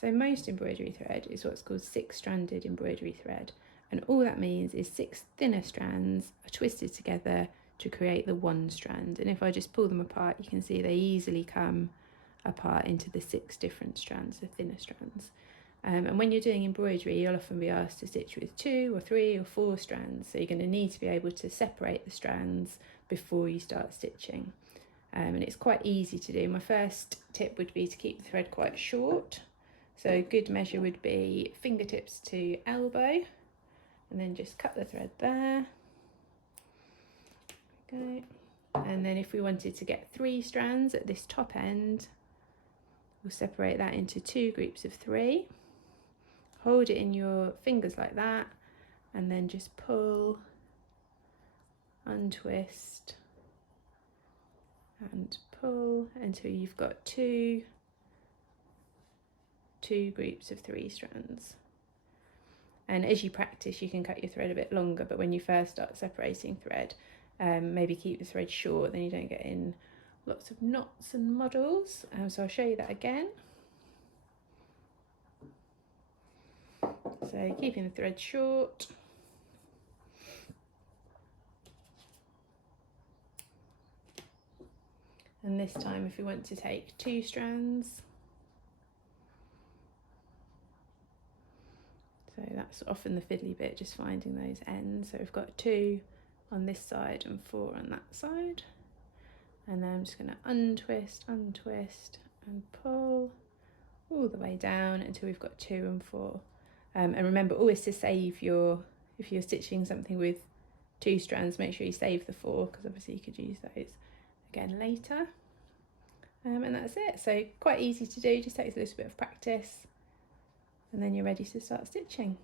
So most embroidery thread is what's called 6-stranded embroidery thread, and all that means is 6 thinner strands are twisted together to create the one strand. And if I just pull them apart, you can see they easily come apart into the 6 different strands, the thinner strands. And when you're doing embroidery, you'll often be asked to stitch with 2 or 3 or 4 strands, so you're going to need to be able to separate the strands before you start stitching. And it's quite easy to do. My first tip would be to keep the thread quite short, so a good measure would be fingertips to elbow, and then just cut the thread there. Okay. And then if we wanted to get 3 strands at this top end, we'll separate that into 2 groups of 3. Hold it in your fingers like that, and then just pull, untwist, and pull until you've got two groups of 3 strands. And as you practice, you can cut your thread a bit longer, but when you first start separating thread, maybe keep the thread short, then you don't get in lots of knots and muddles. So I'll show you that again. So keeping the thread short. And this time if we want to take 2 strands, so that's often the fiddly bit, just finding those ends. So we've got 2 on this side and 4 on that side. And then I'm just going to untwist, untwist and pull all the way down until we've got 2 and 4. And remember always to save if you're stitching something with 2 strands, make sure you save the 4, because obviously you could use those again later. And that's it. So quite easy to do, just takes a little bit of practice, and then you're ready to start stitching.